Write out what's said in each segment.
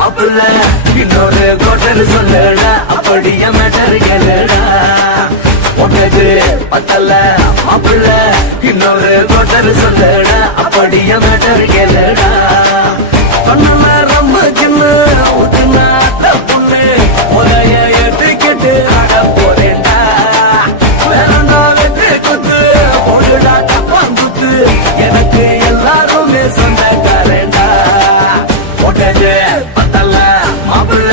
மாப்பிள்ள இன்னொரு கோட்டர் சொல்லடா அப்படிய மேட்டர் கேளுடா ஒன்னது பத்தல மாப்பிள்ள இன்னொரு கோட்டர் சொல்லடா அப்படிய மேட்டர் கேளுடா கண்ணுல ரொம்ப சின்ன ஊத்துனா பொண்ணு உலைய ஏத்துக்கிட்டு ஆட போறேன்டா வேறண்டா வெட்டு குத்து போடுடா தப்பான் குத்து எனக்கு எல்லாருமே சொந்தக்காரேண்டா ஒட்டது பத்தல மாப்பிள்ள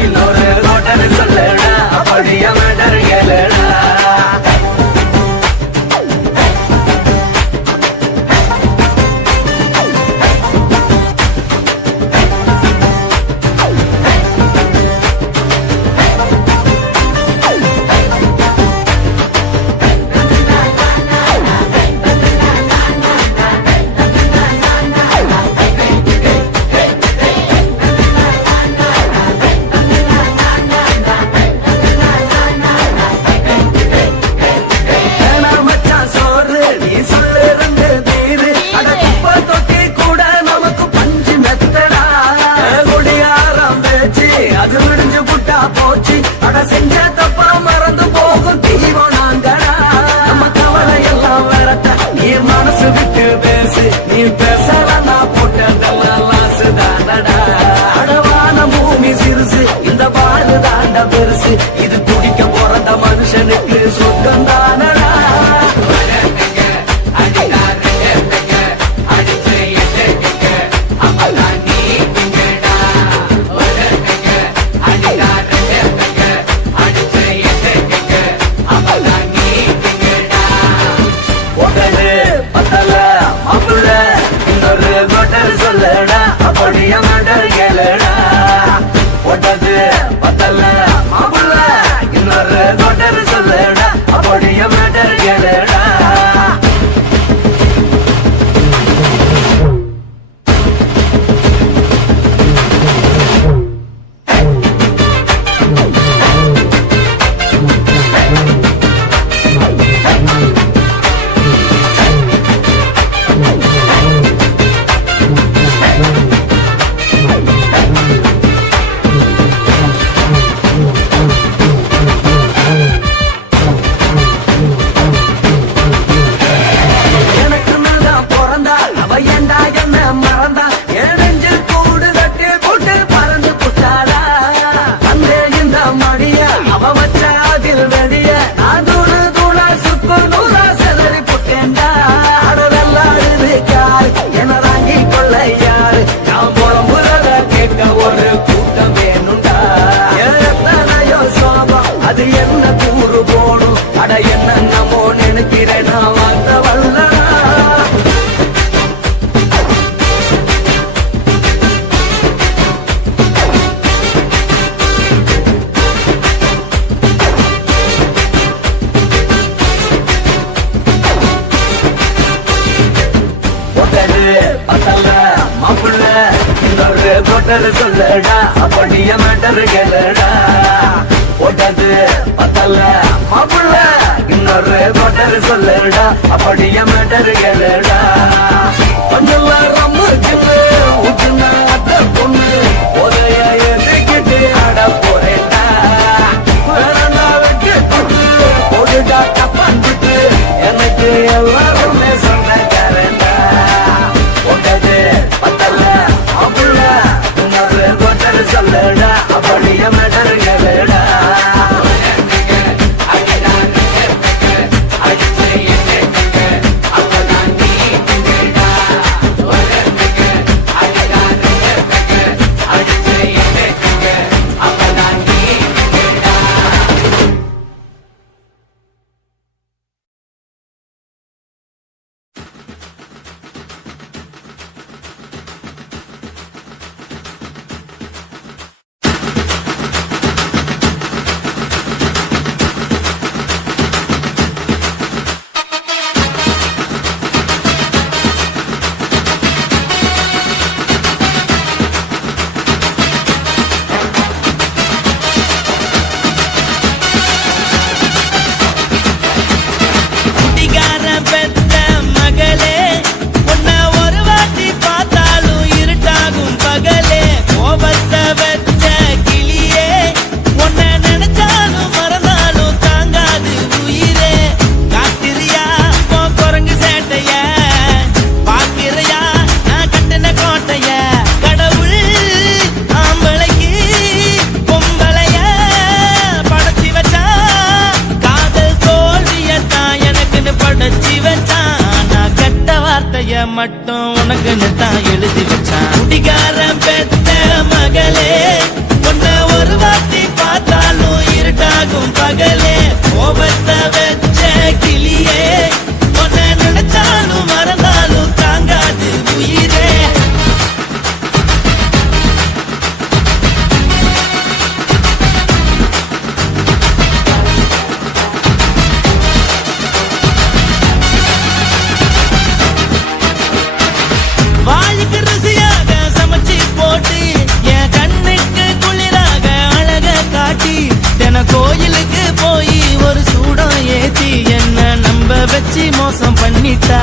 இன்னொரு கோட்டர் சொல்லடா அப்படிய மேட்டர் கேளுடா செஞ்ச தப்பா மறந்து போகும் தெய்வம் நாங்கடா நம்ம கவலை எல்லாம் வரட்ட நீ மனசு விட்டு பேசு நீ பேசலாம் நான் போட்டதெல்லாம் லாசு தானடா அடவான பூமி சிறுசு இந்த பாடு தாண்ட பெருசு இது குடிக்க பிறந்த மனுஷனுக்கு சொந்தம் தானடா சொல்லடா அப்படிய மேட்டர் கேளுடா ஒட்டது பத்தல மாப்பிள்ள இன்னொரு கோட்டர் சொல்லடா அப்படிய மேட்டர் கேளுடா அது என்ன கூறு போடும் அட என்ன நம்மோ நினைக்கிறேன் நான் வாங்க வல்லடா ஒட்டது பத்தல மாப்பிள்ள இன்னொரு கோட்டர் சொல்லடா அப்படிய மேட்டர் கேளுடா ஒட்டது பத்தல மாப்பிள்ள இன்னொரு கோட்டர் சொல்லடா அப்படிய மேட்டர் கேளுடா கொஞ்சம் ரம்மு சில்லு ஊத்துனா பொண்ணு உதய ஏத்துக்கிட்டு ஆட போறேன்டா வேறண்டா வெட்டு குத்து போடுடா தப்பான் குத்து எனக்கு எல்லாருமே சொந்தக்காரன்டா ஒட்டது பத்தல மாப்பிள்ள இன்னொரு கோட்டர் சொல்லடா அப்படிய மேட்டர் கேளுடா மட்டும் உனக்குன்னு தான் எழுதி வச்சான். குடிகாரன் பெத்த மகளே, உன்னை ஒரு வாட்டி பார்த்தாலும் இருட்டாகும் பகலே. கோபத்தை வச்ச கிளியே, உன்னை நினைச்சாலும் மறந்தாலும் தாங்காது உயிரே. வாய்க்கு ருசியாக சமைச்சு போட்டு என் கண்ணுக்கு குளிராக அழக காட்டி, தின கோயிலுக்கு போய் ஒரு சூடம் ஏத்தி என்ன நம்ப வச்சு மோசம் பண்ணிட்டா.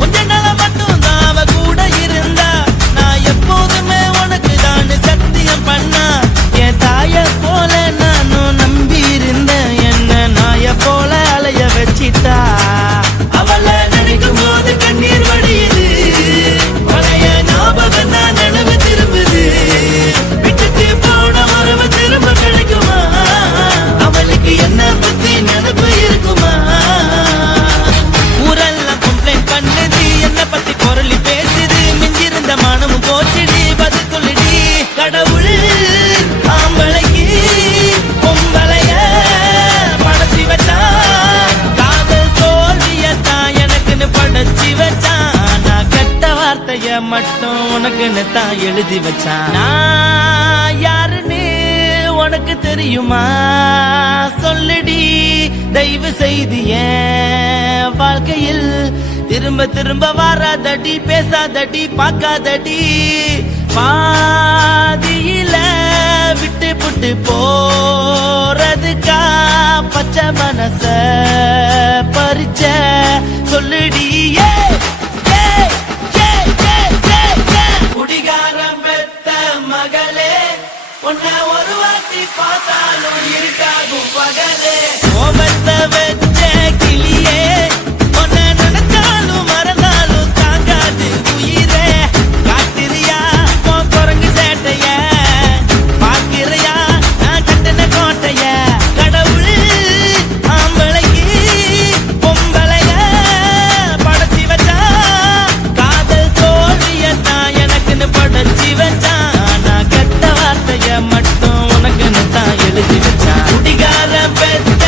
கொஞ்ச நாள மட்டும் தான் அவ கூட இருந்தா, நான் எப்போதுமே உனக்கு தான் சத்தியம் பண்ணா. என் தாய போல நானும் நம்பி இருந்தேன், என்ன நாய போல அலைய வச்சிட்டா. அவளை நினைக்கும் போது கண்ணீர் வடியுது, பழைய ஞாபகம் தான் நினைவு திரும்புது. விட்டுட்டு போன உறவு திரும்ப கிடைக்குமா? அவளுக்கு என்ன பத்தி நினைப்பு இருக்குமா? ஊரெல்லாம் கம்ப்ளைண்ட் பண்ணுது, என்ன பத்தி பொருளி பேசுது. மிஞ்சிருந்த மானமும் போச்சுடி, பதில் சொல்லுடி. கடவுள் ஆம்பளைக்கு பொம்பளைய படைச்சி வச்சான், காதல் தோல்வியத்தான் எனக்குன்னு படைச்சி வச்சான். நான் கெட்ட வார்த்தைய மட்டும் உனக்குன்னு தான் எழுதி வச்சான். நான் யாருன்னு உனக்கு தெரியுமா? சொல்லுடி தயவு செய்து என் வாழ்க்கையில் திரும்ப திரும்ப வாராதடி, பேசாதடி, பார்க்காதடி. பாதியில விட்டு புட்டு போறதுக்கா பச்சை மனச பறிச்ச சொல்லுடி. குடிகாரம் பெத்த மகளே, உன்னை ஒரு வாட்டி பார்த்தாலும் இருக்காகும் பகலே. கோபத்தை வச்ச கிளியே, உன்னை நினைச்சாலும் மறந்தாலும் தாங்காது உயிரே. காட்டுறியா உன் குரங்கு சேட்டைய, பார்க்கிறியா நான் கட்டின கோட்டைய. கடவுள் ஆம்பளைக்கு பொம்பளைய படைச்சி வச்சா, காதல் தோல்வியத்தான் எனக்குன்னு படைச்சி வச்சான். நான் கெட்ட வார்த்தைய மட்டும் உனக்குன்னு தான் எழுதி வச்சான். குடிகார பெத்த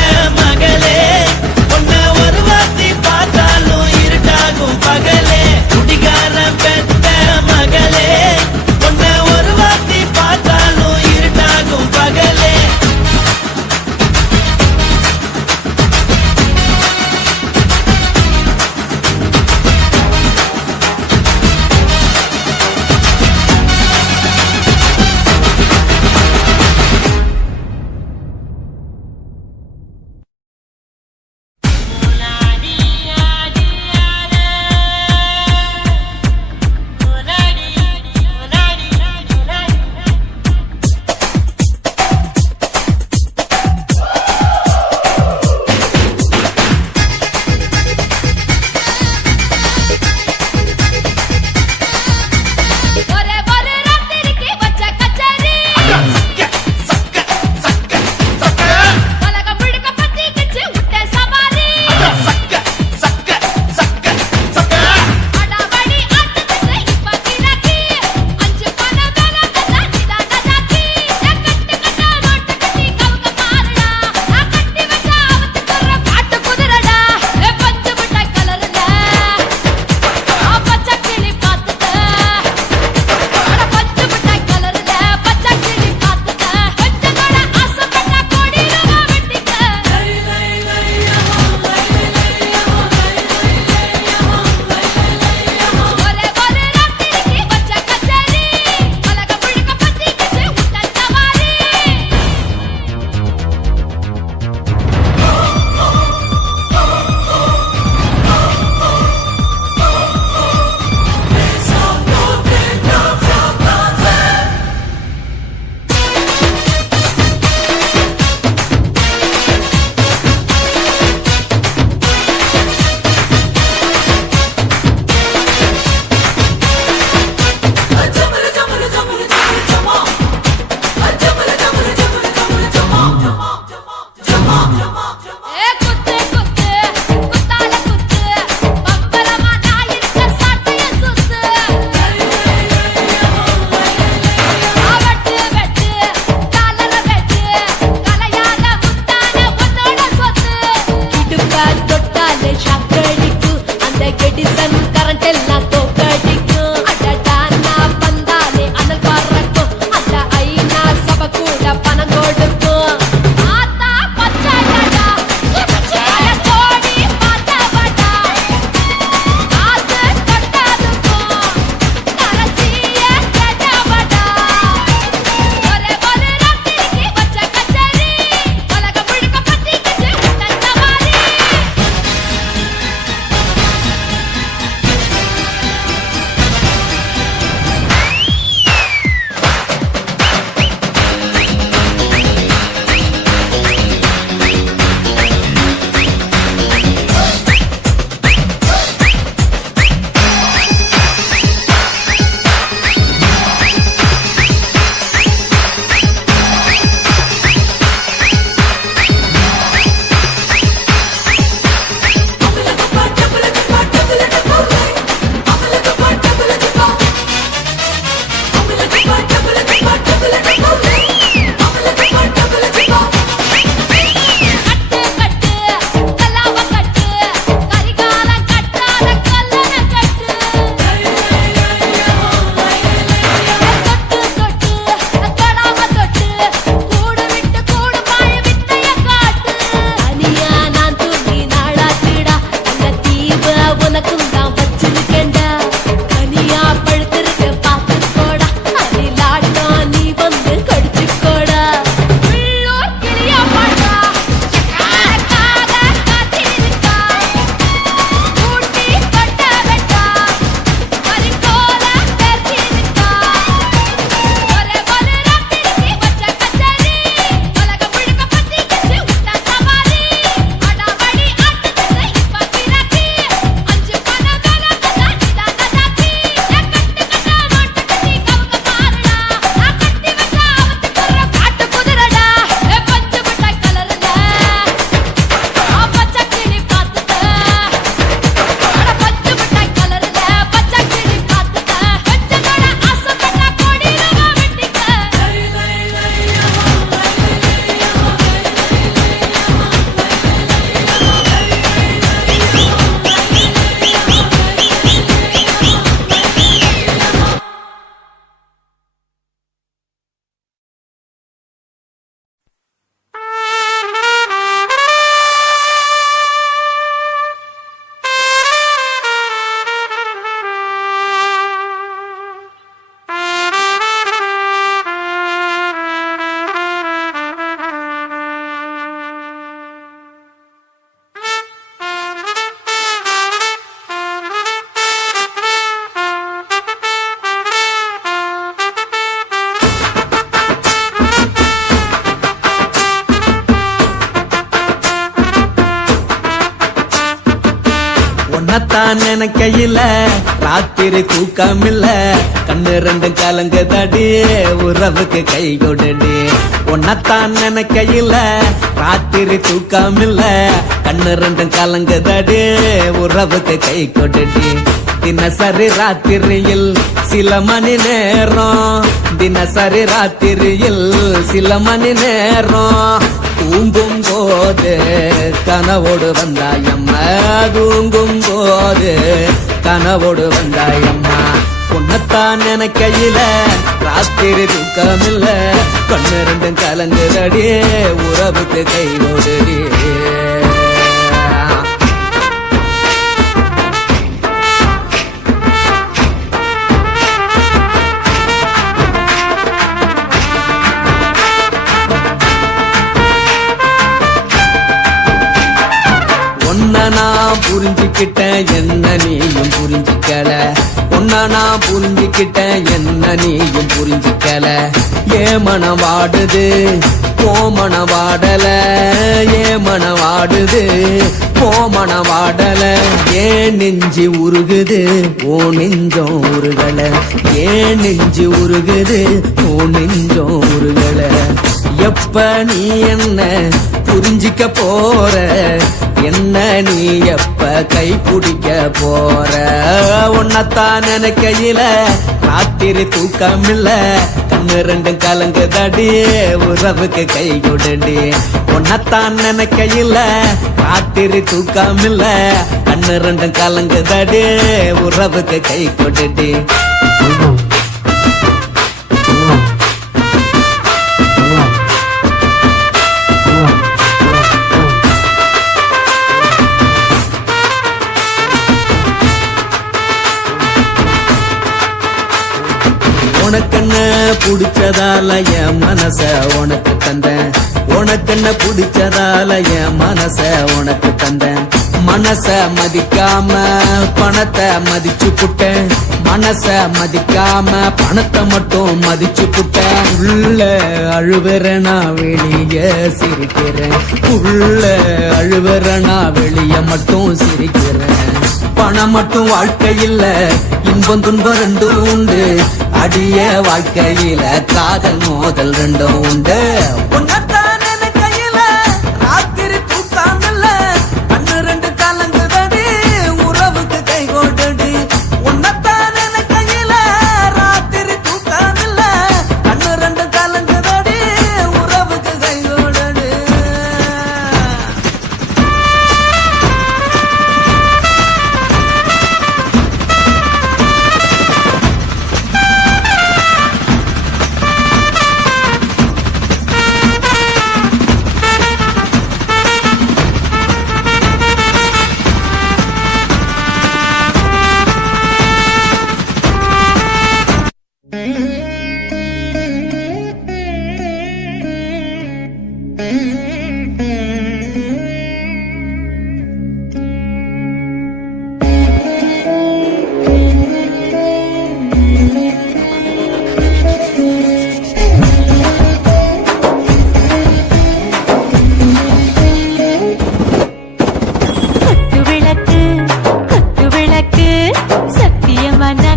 உன்னத்தான் நினைக்கையில ராத்திரி தூக்கமில்ல கண்ணு ரெண்டும் கலங்குதடி உறவுக்கு கை கொடுடி உன்னத்தான் நினைக்கையில ராத்திரி தூக்கமில்ல கண்ணு ரெண்டும் கலங்குதடி உறவுக்கு கை கொடுடி தினசரி ராத்திரியில் சில மணி நேரம் தினசரி ராத்திரியில் சில மணி நேரம் தூங்கும் போது கனவோடு வந்தாயம்மா தூங்கும் போது கனவோடு வந்தாயம்மா உன்னத்தான் நினைக்கையில ராத்திரி தூக்கமில்ல கண்ணு ரெண்டும் கலங்குதடி உறவுக்கு கை ஓடுடி நான் புரிஞ்சுக்கிட்டேன் என்ன நீயும் புரிஞ்சுக்கல உன்ன நான் புரிஞ்சுக்கிட்டேன் என்ன நீயும் புரிஞ்சுக்கல ஏ மனம் வாடுது போ மனம் வாடல ஏ மனம் வாடுது போ மனம் வாடல ஏன் நெஞ்சு உருகுது ஓ நெஞ்சம் உருகல ஏன் நெஞ்சு உருகுது ஓ நெஞ்சம் உருகல எப்ப நீ என்ன புரிஞ்சிக்க போற என்ன நீ எப்ப கை பிடிக்க போற உன்னத்தான் நினைக்கையில ராத்திரி தூக்கமில்ல கண்ணு ரெண்டும் கலங்குதடி உறவுக்கு கை கொடுடி உன்னத்தான் நினைக்கையில ராத்திரி தூக்கமில்ல கண்ணு ரெண்டும் கலங்குதடி உறவுக்கு கை கொடுடி உனக்கென்ன பிடிச்சதால என் மனச உனக்கு தந்தேன் உனக்கென்ன பிடிச்சதால என் மனச உனக்கு தந்தேன் மனச மதிக்காம பணத்தை மதிச்சு புட்டேன் மனச மதிக்காம பணத்தை மட்டும் மதிச்சு புட்டேன் உள்ள அழுவுற நான் வெளிய சிரிக்கிறேன் உள்ள அழுவுற நான் வெளிய மட்டும் சிரிக்கிறேன் பணம் மட்டும் வாழ்க்கையில் இன்பம் துன்பம் ரெண்டும் உண்டு அடிய வாழ்க்கையில காதல் மோதல் ரெண்டும் உண்டு உன்னத்தான் நினைக்கையில ராத்திரி தூக்காமல்ல கண்ணு ரெண்டு கலங்குதடி உறவுக்கு கை கோடடி உன்னத்தான் நினைக்கையில ராத்திரி தூக்காமல்ல கண்ணு ரெண்டு கலங்குதடி உறவுக்கு கை கோடடி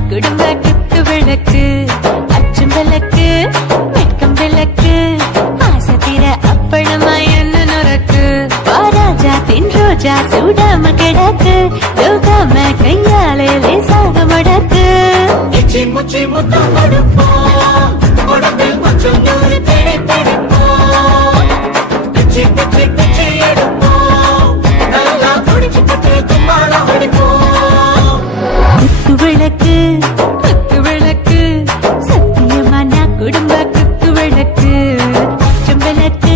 குடும்ப குத்து விளக்கு அச்சும் விளக்கு வெட்கம் விளக்கு ஆசத்திர அப்பளமா என்ன நொறக்கு வாராஜா தின் ரோஜா சூடாம கிடக்கு யோகாம கையாலே லேசாக மடக்கு இச்சி முச்சி முத்தம் கொடுப்போம் உடம்பில் கொஞ்சம் நூறு தேடிப்போம் பிச்சி பிச்சி பிச்சி எடுப்போம் நல்லா குடிச்சு பட்டு கும்பாளம் அடிப்போம் விளக்கு குத்து விளக்கு சத்தியமான குடும்ப குத்து விளக்கு அச்சம் விளக்கு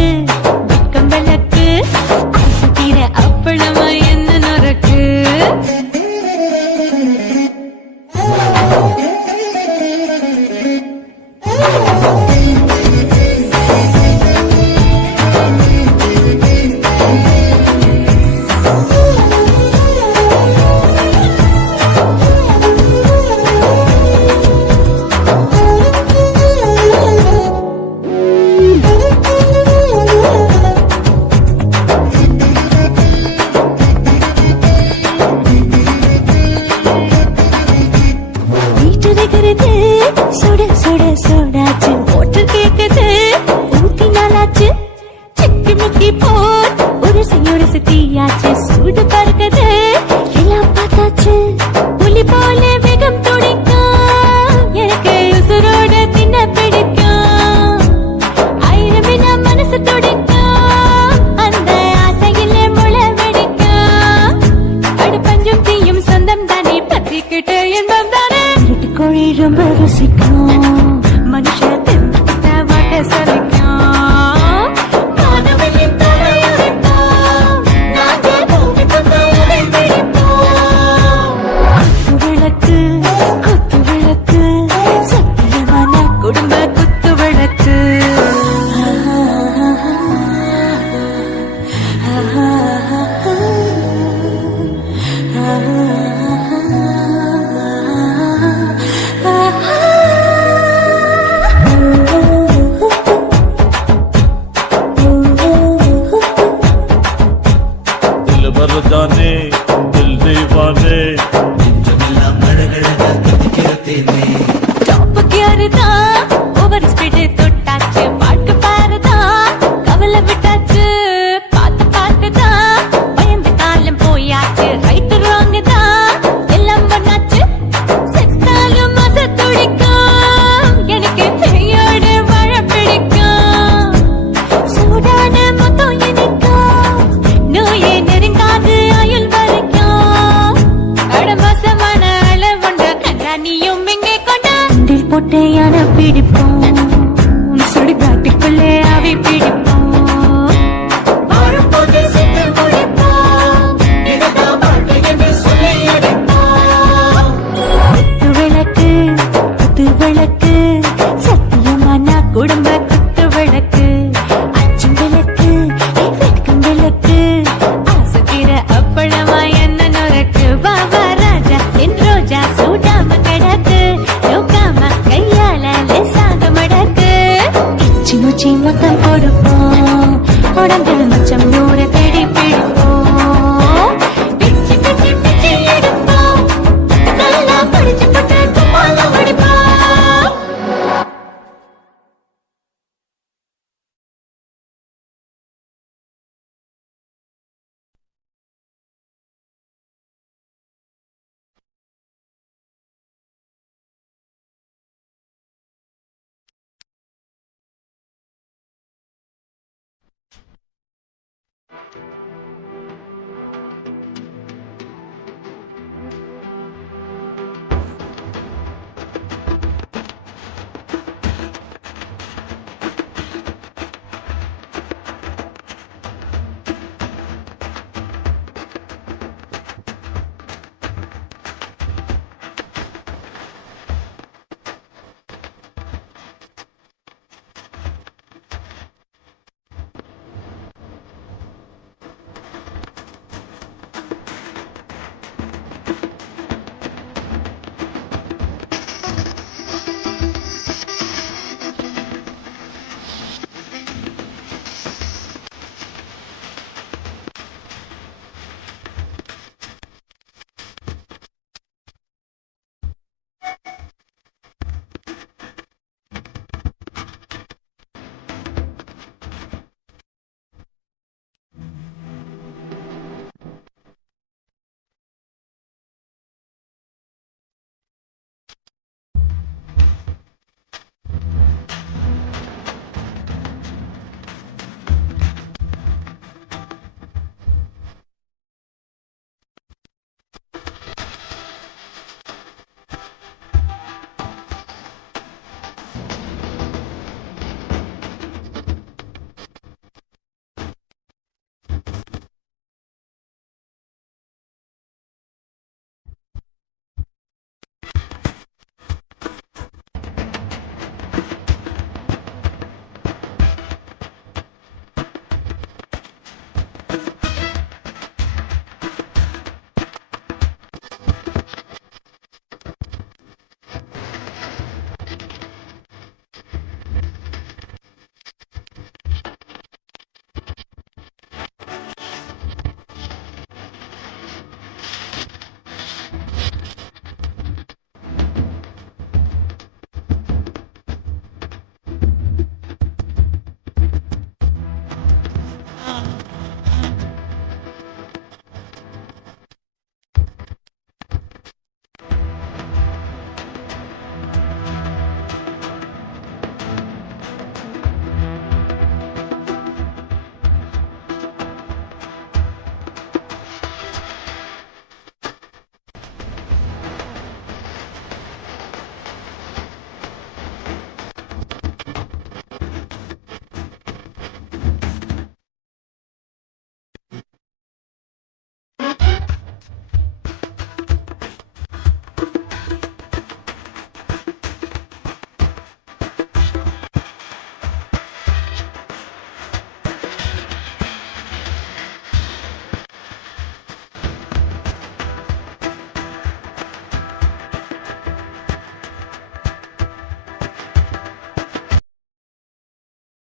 வெட்கம் விளக்கு ஆசை தீர அப்பளமா என்ன விடு தொட்டாச்சு பாட்டு பாருதான் கவலை விட்டாச்சு பார்த்து பார்த்துதான் பயந்து காலம் போயாச்சு ரைட்டு ராங்கு தான் எல்லாம் பண்ணாச்சு செத்தாலும் மச துடிக்கும் எனக்கு பெரியோடு வாழ பிடிக்கும் சூடான மொத்தம் இனிக்கும் நோயே நெருங்காது ஆயுள் வரைக்கும் அடமோசமான அளவுண்ட கண்டா நீயும் இங்கே கொண்டா உண்டில் போட்டு யானை பிடிப்போம் சுடுகாட்டுக்குள்ளே அவை பிடிப்போம் வரும்போது செத்து முடிப்போம் இதுதான் வாழ்க்கை என்று சொல்லி அடிப்போம் குத்து விளக்கு சத்தியமான குடும்ப குத்து விளக்கு அச்சும் விளக்கு வெட்கம் விளக்கு ஆசுகிற அப்பளமா என்ன நுறக்கு வாவா ராஜா என் ரோஜா சூடாம கிடக்கு நோக்காம கையால லேசாக மடக்கு கிச்சி முச்சி மொத்தம் கொடுப்போம்